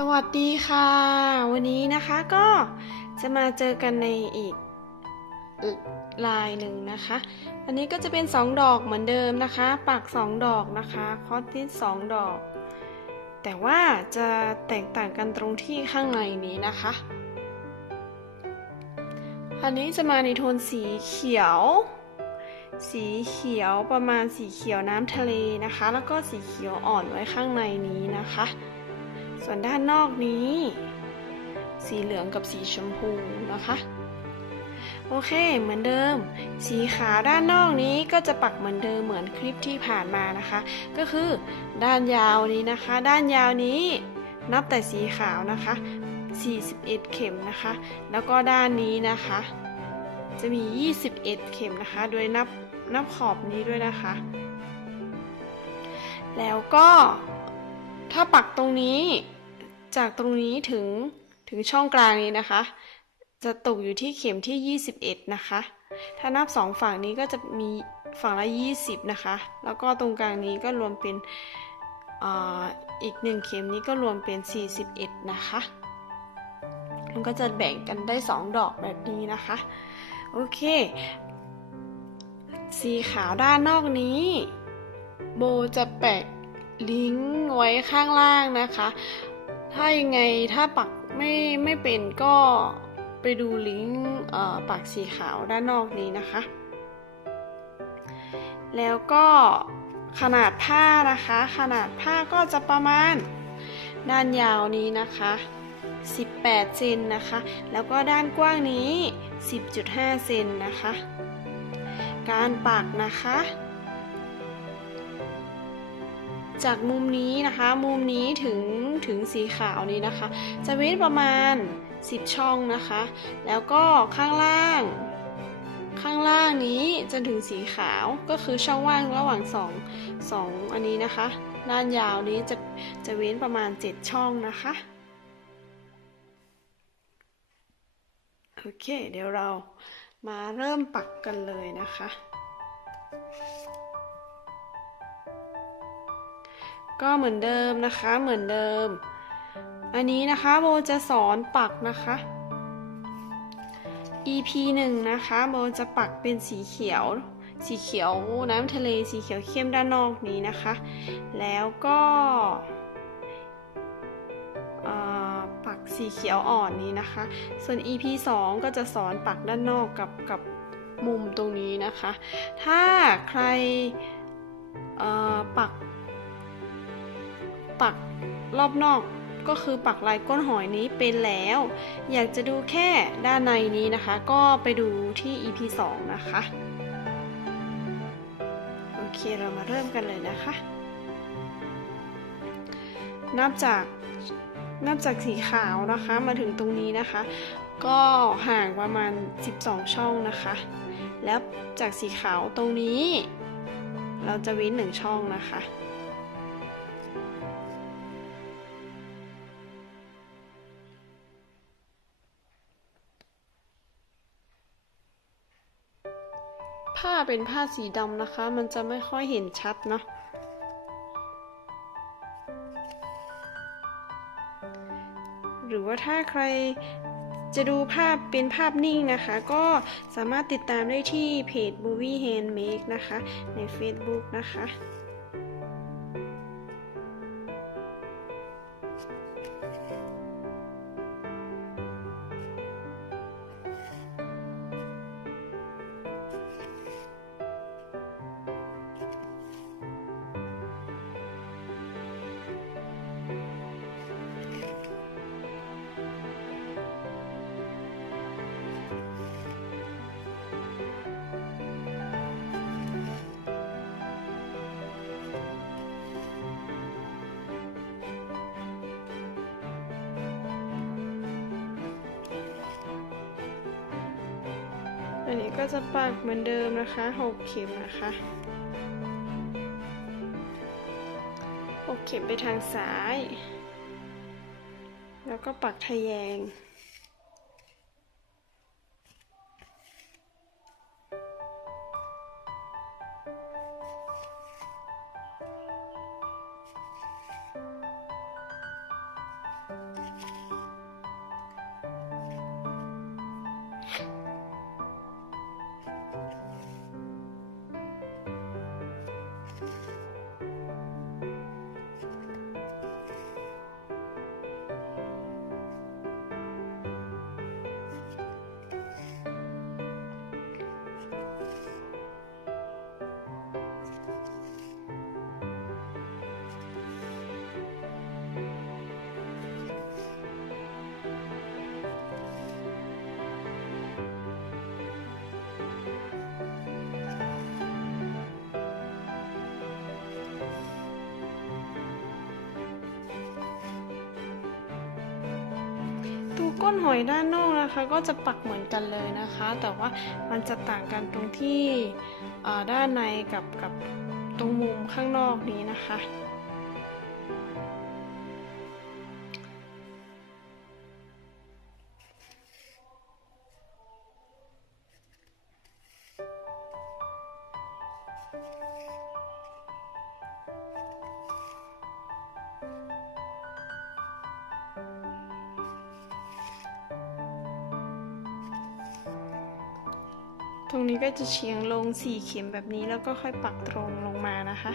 สวัสดีค่ะวันนี้นะคะก็จะมาเจอกันในอีกลายหนึ่งนะคะอันนี้ก็จะเป็น2ดอกเหมือนเดิมนะคะปัก2ดอกนะคะคอสติส2ดอกแต่ว่าจะแตกต่างกันตรงที่ข้างในนี้นะคะอันนี้จะมาในโทนสีเขียวประมาณสีเขียวน้ำทะเลนะคะแล้วก็สีเขียวอ่อนไว้ข้างในนี้นะคะส่วนด้านนอกนี้สีเหลืองกับสีชมพูนะคะโอเคเหมือนเดิมสีขาวด้านนอกนี้ก็จะปักเหมือนเดิมเหมือนคลิปที่ผ่านมานะคะก็คือด้านยาวนี้นะคะด้านยาวนี้นับแต่สีขาวนะคะ41เข็มนะคะแล้วก็ด้านนี้นะคะจะมี21เข็มนะคะโดยนับขอบนี้ด้วยนะคะแล้วก็ถ้าปักตรงนี้จากตรงนี้ถึงช่องกลางนี้นะคะจะตกอยู่ที่เข็มที่21นะคะถ้านับ2ฝั่งนี้ก็จะมีฝั่งละ20นะคะแล้วก็ตรงกลางนี้ก็รวมเป็นอีก1เข็มนี้ก็รวมเป็น41นะคะมันก็จะแบ่งกันได้2ดอกแบบนี้นะคะโอเคสีขาวด้านนอกนี้โบจะแปะลิงก์ไว้ข้างล่างนะคะถ้ายังไงถ้าปักไม่เป็นก็ไปดูลิงก์ปักสีขาวด้านนอกนี้นะคะแล้วก็ขนาดผ้านะคะขนาดผ้าก็จะประมาณด้านยาวนี้นะคะ18เซนนะคะแล้วก็ด้านกว้างนี้ 10.5 เซนนะคะการปักนะคะจากมุมนี้นะคะมุมนี้ถึงสีขาวนี้นะคะจะเว้นประมาณ10ช่องนะคะแล้วก็ข้างล่างนี้จนถึงสีขาวก็คือช่องว่างระหว่าง2อันนี้นะคะด้านยาวนี้จะเว้นประมาณ7ช่องนะคะโอเคเดี๋ยวเรามาเริ่มปักกันเลยนะคะก็เหมือนเดิมนะคะเหมือนเดิมอันนี้นะคะโบจะสอนปักนะคะ EP 1นะคะโบจะปักเป็นสีเขียวน้ำทะเลสีเขียวเข้มด้านนอกนี้นะคะแล้วก็ปักสีเขียวอ่อนนี้นะคะส่วน EP 2ก็จะสอนปักด้านนอกกับมุมตรงนี้นะคะถ้าใครปักรอบนอกก็คือปักลายก้นหอยนี้เป็นแล้วอยากจะดูแค่ด้านในนี้นะคะก็ไปดูที่ EP 2นะคะโอเคเรามาเริ่มกันเลยนะคะนับจากสีขาวนะคะมาถึงตรงนี้นะคะก็ห่างประมาณ12ช่องนะคะแล้วจากสีขาวตรงนี้เราจะเว้น1ช่องนะคะผ้าเป็นผ้าสีดำนะคะมันจะไม่ค่อยเห็นชัดเนาะหรือว่าถ้าใครจะดูภาพเป็นภาพนิ่งนะคะก็สามารถติดตามได้ที่เพจ Movie Handmake นะคะใน Facebook นะคะอันนี้ก็จะปักเหมือนเดิมนะคะ6เข็มนะคะ6เข็มไปทางซ้ายแล้วก็ปักทะแยง ก้นหอยด้านนอกนะคะก็จะปักเหมือนกันเลยนะคะ แต่ว่ามันจะต่างกันตรงที่ด้านในกับตรงมุมข้างนอกนี้นะคะ ตรงนี้ก็จะเฉียงลง4เข็มแบบนี้แล้วก็ค่อยปักตรงลงมานะคะ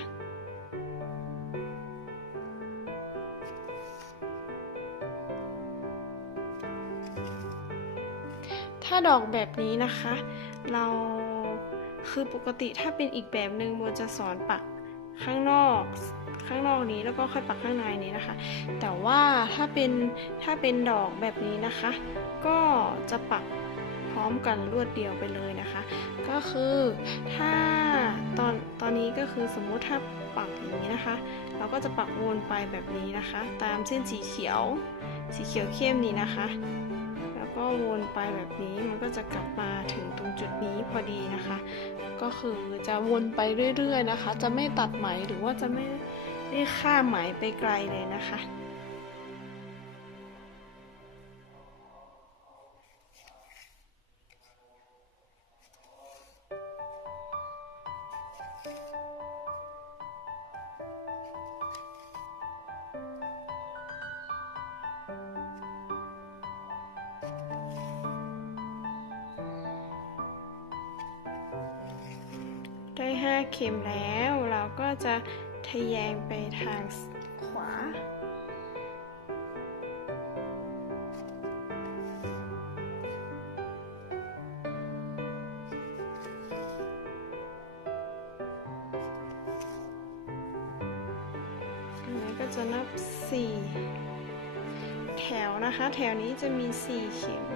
ถ้าดอกแบบนี้นะคะเราคือปกติถ้าเป็นอีกแบบหนึ่งโบจะสอนปักข้างนอกนี้แล้วก็ค่อยปักข้างในนี้นะคะแต่ว่าถ้าเป็นดอกแบบนี้นะคะก็จะปักพร้อมกันรวดเดียวไปเลยนะคะก็คือถ้าตอนนี้ก็คือสมมุติถ้าปักอย่างนี้นะคะเราก็จะปักวนไปแบบนี้นะคะตามเส้นสีเขียวเข้มนี้นะคะก็วนไปแบบนี้มันก็จะกลับมาถึงตรงจุดนี้พอดีนะคะก็คือจะวนไปเรื่อยๆนะคะจะไม่ตัดไหมหรือว่าจะไม่ได้ข้ามไหมไปไกลเลยนะคะได้5เข็มแล้วเราก็จะทะแยงไปทางขวาอันนี้ก็จะนับ4แถวนะคะแถวนี้จะมี4เข็ม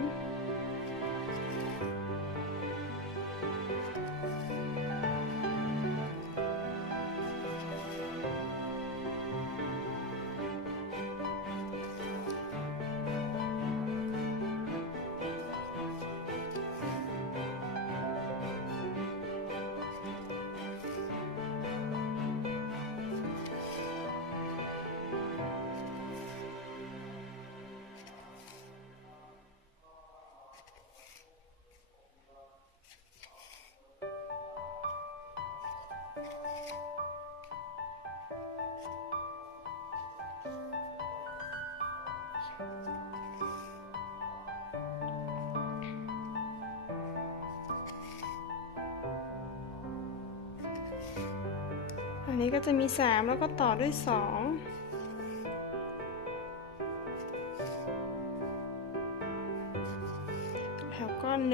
อันนี้ก็จะมี3แล้วก็ต่อด้วย2แล้วก็1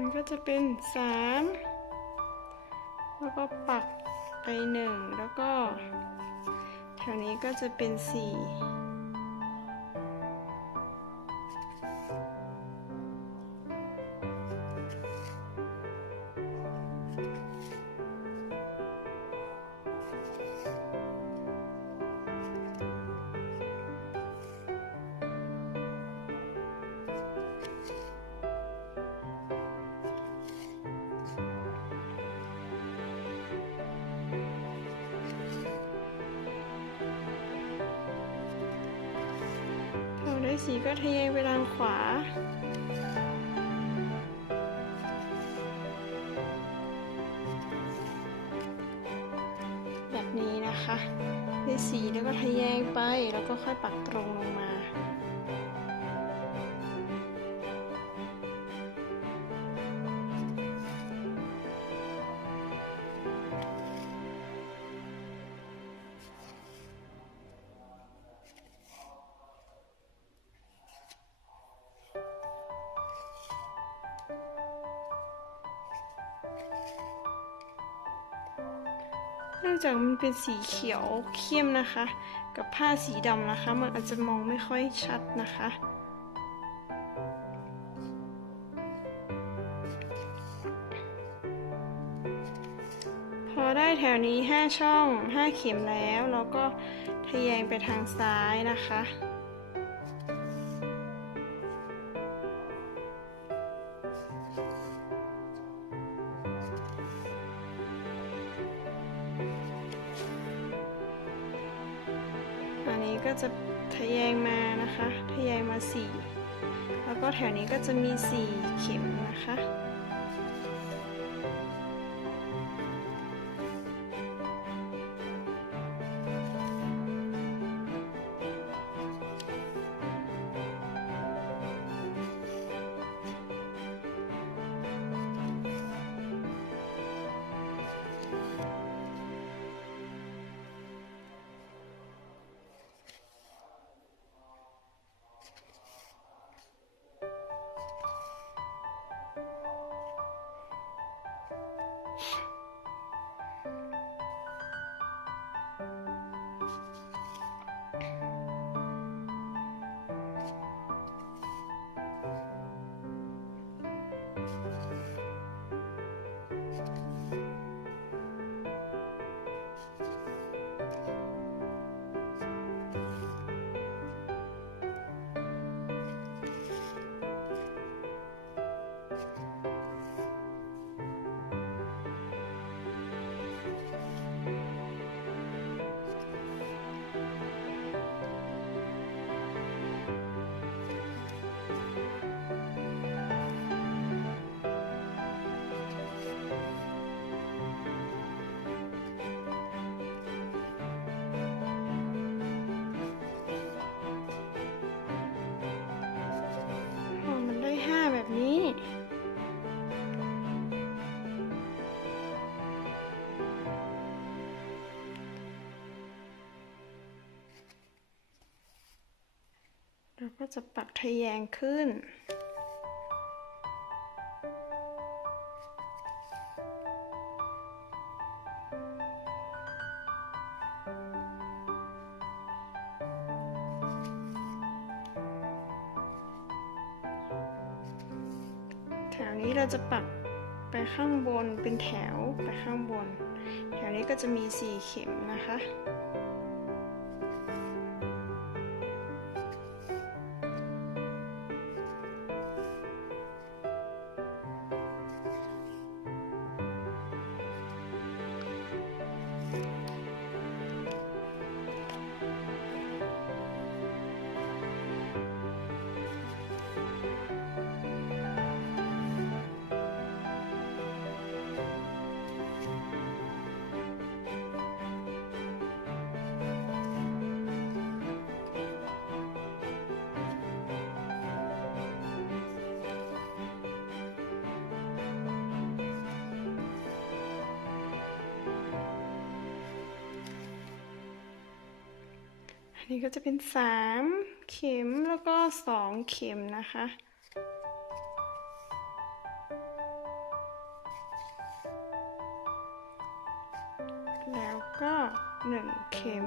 มันก็จะเป็น3แล้วก็ปักไป1แล้วก็แถวนี้ก็จะเป็น4ได้สีก็ทะแยงไปทางขวาแบบนี้นะคะ ด้วยสีแล้วก็ทะแยงไปแล้วก็ค่อยปักตรงลงมาเนื่องจากมันเป็นสีเขียวเข้มนะคะกับผ้าสีดำนะคะมันอาจจะมองไม่ค่อยชัดนะคะพอได้แถวนี้5ช่อง5เข็มแล้วเราก็ทะแยงไปทางซ้ายนะคะอันนี้ก็จะทะแยงมานะคะทะแยงมา4แล้วก็แถวนี้ก็จะมี4เข็มนะคะแบบนี้เราก็จะปักทะแยงขึ้นแถวนี้เราจะปักไปข้างบนเป็นแถวไปข้างบนแถวนี้ก็จะมี4เข็มนะคะอันนี้ก็จะเป็น3เข็มแล้วก็2เข็มนะคะแล้วก็1เข็ม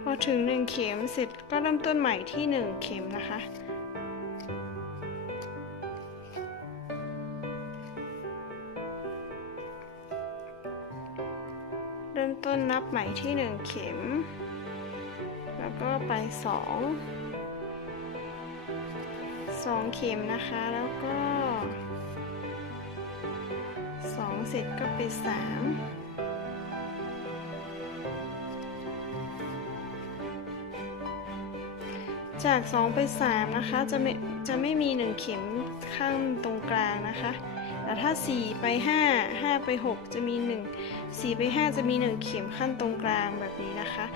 พอถึง1เข็มเสร็จก็เริ่มต้นใหม่ที่1เข็มนะคะเริ่มต้นนับใหม่ที่1เข็มแล้วก็ไป2เข็มนะคะแล้วก็2เสร็จก็ไป3จ จาก2ไป3นะคะจะไม่มี1เข็มข้างตรงกลางนะคะแต่ถ้า4ไป5 5ไป6จะมี1 4ไป5จะมี1เข็มขั้นตรงกลางแบบนี้นะคะ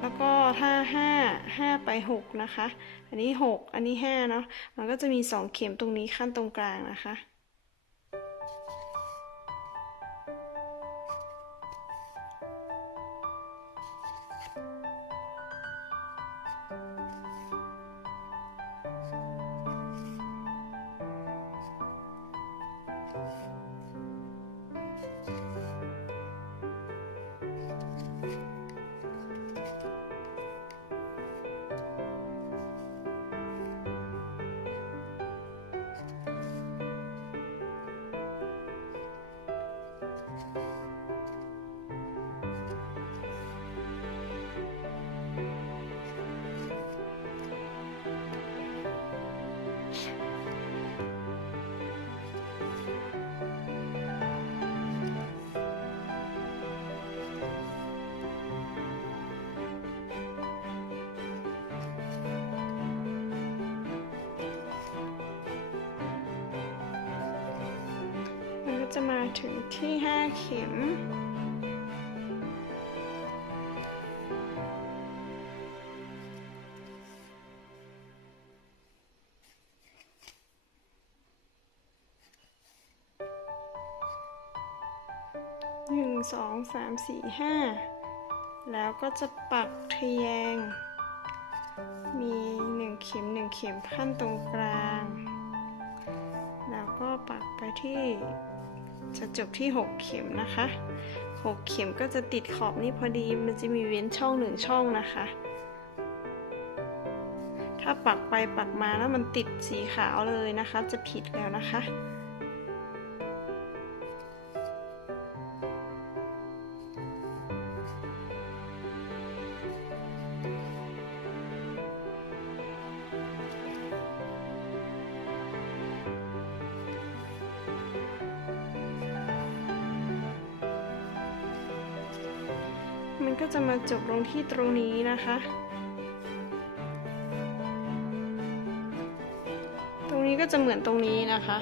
แล้วก็ถ้า5ไป6นะคะอันนี้6อันนี้5เนาะมันก็จะมี2เข็มตรงนี้ขั้นตรงกลางนะคะจะมาถึงที่5เข็ม1 2 3 4 5แล้วก็จะปักทะแยงมี1เข็ม1เข็มขั้นตรงกลางแล้วก็ปักไปที่จะจบที่6เข็มนะคะ6เข็มก็จะติดขอบนี้พอดีมันจะมีเว้นช่อง1ช่องนะคะถ้าปักไปปักมาแล้วมันติดสีขาวเลยนะคะจะผิดแล้วนะคะมันก็จะมาจบลงที่ตรงนี้นะคะตรงนี้ก็จะเหมือนตรงนี้นะคะ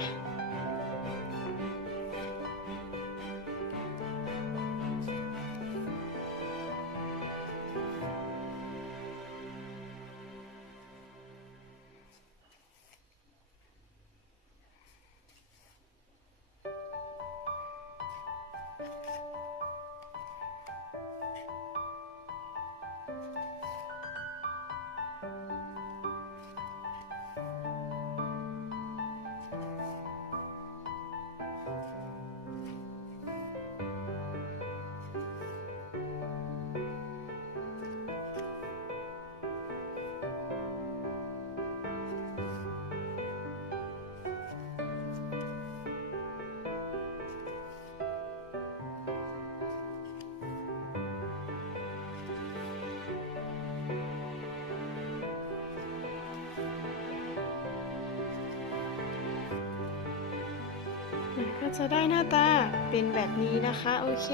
ก็จะได้หน้าตาเป็นแบบนี้นะคะโอเค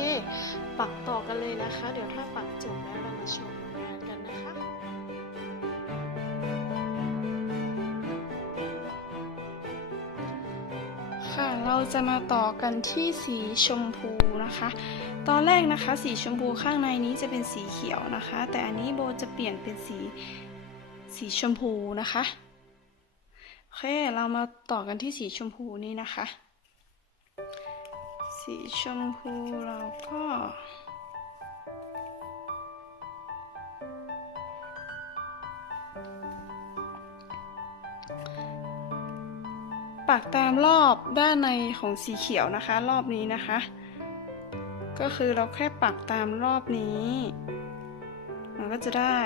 ปักต่อกันเลยนะคะเดี๋ยวถ้าปักจบแล้วเรามาชมผลงานกันนะคะค่ะเราจะมาต่อกันที่สีชมพูนะคะตอนแรกนะคะสีชมพูข้างในนี้จะเป็นสีเขียวนะคะแต่อันนี้โบจะเปลี่ยนเป็นสีชมพูนะคะโอเคเรามาต่อกันที่สีชมพูนี้นะคะสีชมพูเราก็ปักตามรอบด้านในของสีเขียวนะคะรอบนี้นะคะก็คือเราแค่ปักตามรอบนี้มันก็จะได้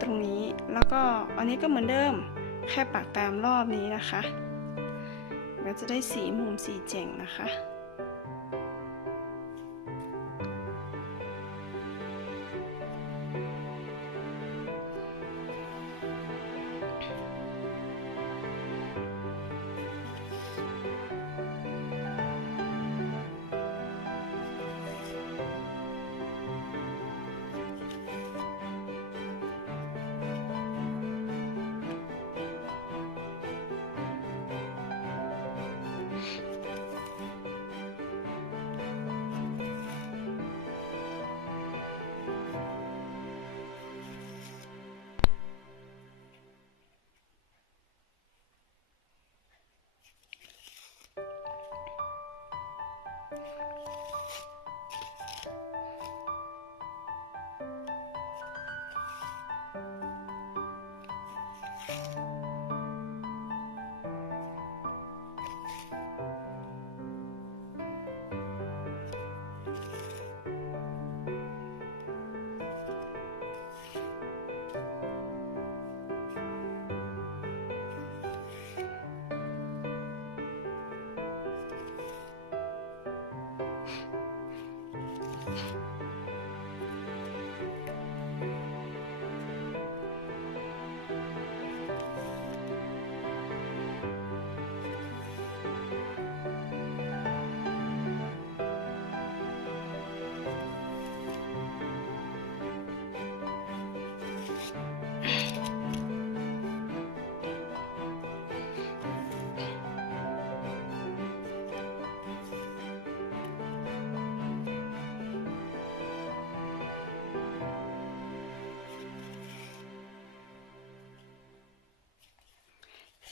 ตรงนี้แล้วก็อันนี้ก็เหมือนเดิมแค่ปักตามรอบนี้นะคะก็จะได้สีมุมสีเจ๋งนะคะ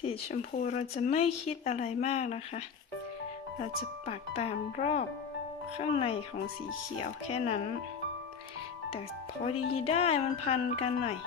สีชมพูเราจะไม่คิดอะไรมากนะคะ เราจะปักตามรอบข้างในของสีเขียวแค่นั้น แต่พอดีได้มันพันกันหน่อย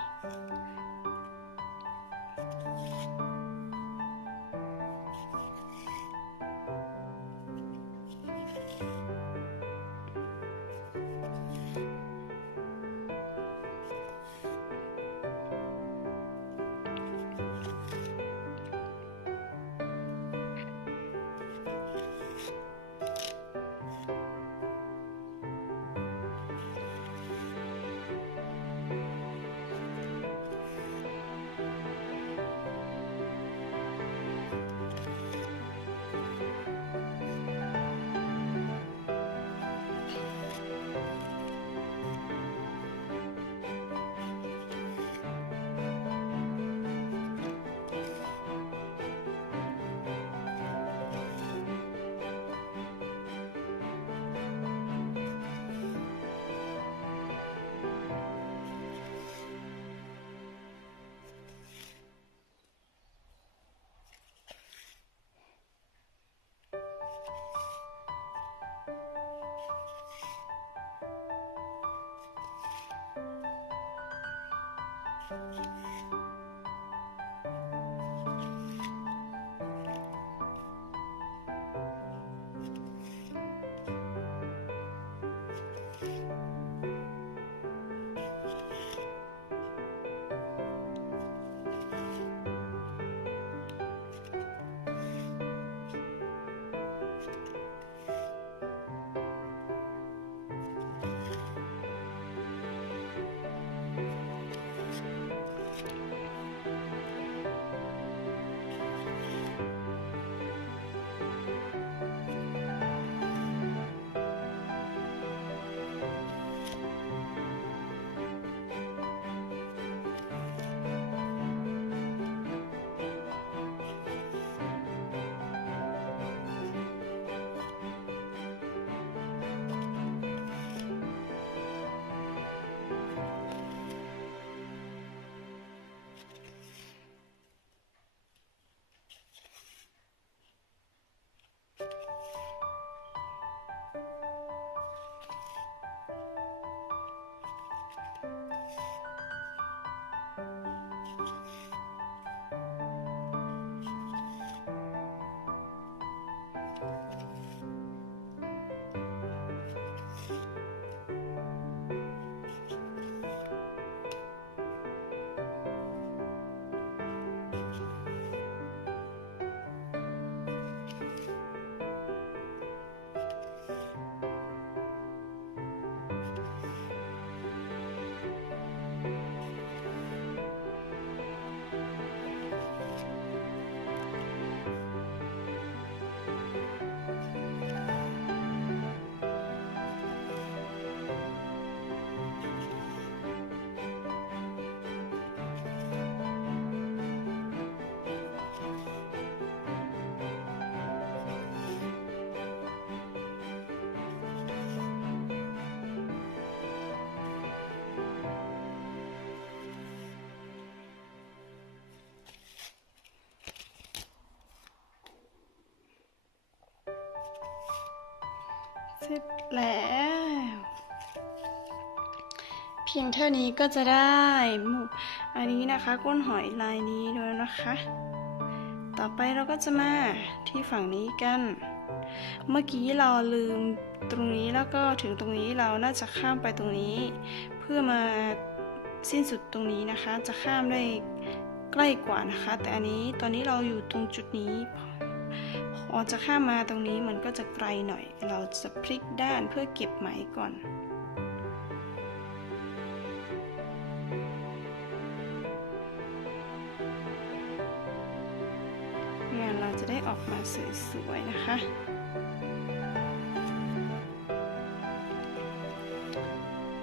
เสร็จแล้วเพียงเท่านี้ก็จะได้อันนี้นะคะก้นหอยลายนี้ด้วยนะคะ ต่อไปเราก็จะมาที่ฝั่งนี้กัน เมื่อกี้เราลืมตรงนี้แล้วก็ถึงตรงนี้เราน่าจะข้ามไปตรงนี้ เพื่อมาสิ้นสุดตรงนี้นะคะ จะข้ามได้ใกล้กว่านะคะ แต่อันนี้ตอนนี้เราอยู่ตรงจุดนี้พอจะข้ามมาตรงนี้มันก็จะไกลหน่อย เราจะพลิกด้านเพื่อเก็บไหมก่อนงานเราจะได้ออกมาสวยๆนะคะ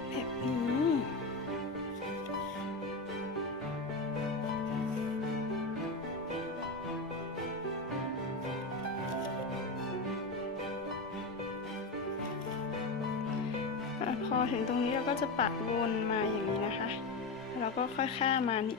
แบบนี้พอถึงตรงนี้เราก็จะปักวนมาอย่างนี้นะคะแล้วก็ค่อยข้ามมานี่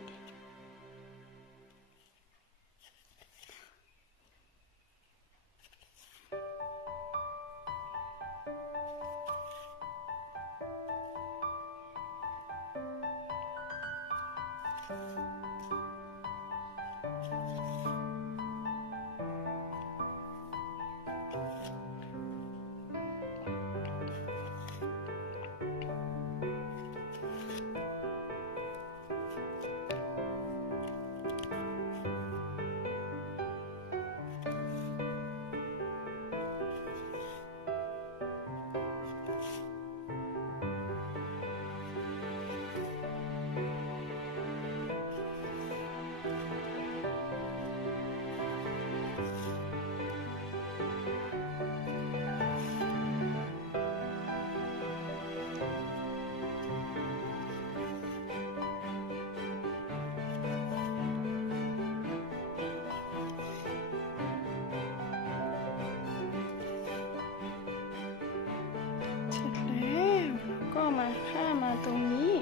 เสร็จแล้วแล้วก็มาข้ามมาตรงนี้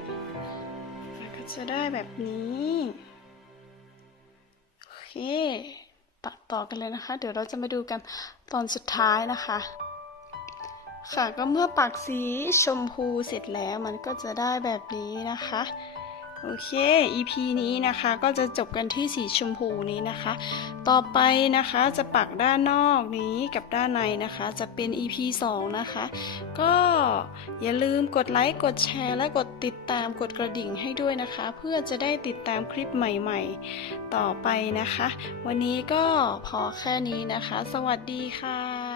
แล้วก็จะได้แบบนี้โอเคปักต่อกันเลยนะคะเดี๋ยวเราจะมาดูกันตอนสุดท้ายนะคะค่ะก็เมื่อปักสีชมพูเสร็จแล้วมันก็จะได้แบบนี้นะคะโอเค EP นี้นะคะก็จะจบกันที่สีชมพูนี้นะคะต่อไปนะคะจะปักด้านนอกนี้กับด้านในนะคะจะเป็น EP 2นะคะก็อย่าลืมกดไลค์กดแชร์และกดติดตามกดกระดิ่งให้ด้วยนะคะเพื่อจะได้ติดตามคลิปใหม่ๆต่อไปนะคะวันนี้ก็พอแค่นี้นะคะสวัสดีค่ะ